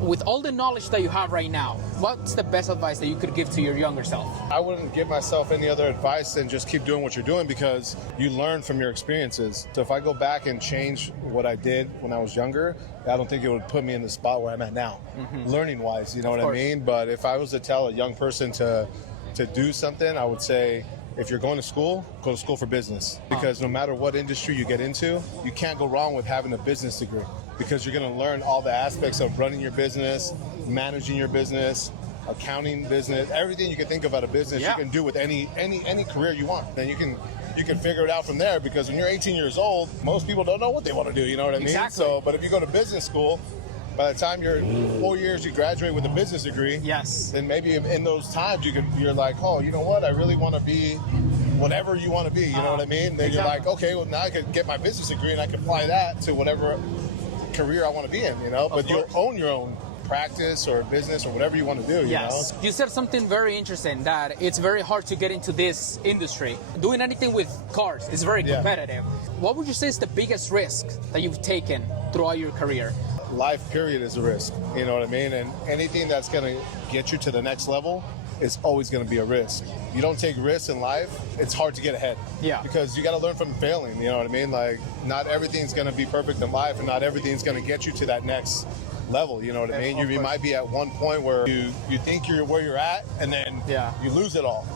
With all the knowledge that you have right now, what's the best advice that you could give to your younger self? I wouldn't give myself any other advice than just keep doing what you're doing, because you learn from your experiences. So if I go back and change what I did when I was younger, I don't think it would put me in the spot where I'm at now, learning wise, you know what I mean? But if I was to tell a young person to do something, I would say, if you're going to school, go to school for business. Because no matter what industry you get into, you can't go wrong with having a business degree, because you're going to learn all the aspects of running your business, managing your business, accounting business, everything you can think of at a business. You can do with any career you want. Then you can figure it out from there, because when you're 18 years old, most people don't know what they want to do, you know what I mean? Exactly. So, but if you go to business school, by the time you're 4 years, you graduate with a business degree. Yes. Then maybe in those times you're like, oh, you know what? I really want to be whatever you want to be. You know what I mean? Then you're like, okay, well now I could get my business degree and I can apply that to whatever career I want to be in. You know, but you own your own practice or business or whatever you want to do. You know? You said something very interesting, that it's very hard to get into this industry. Doing anything with cars is very competitive. What would you say is the biggest risk that you've taken throughout your career? Life period is a risk, you know what I mean? And anything that's going to get you to the next level is always going to be a risk. You don't take risks in life, it's hard to get ahead. Yeah. Because you got to learn from failing, you know what I mean? Like, not everything's going to be perfect in life, and not everything's going to get you to that next level, you know what I mean? You might be at one point where you think you're where you're at, and then you lose it all.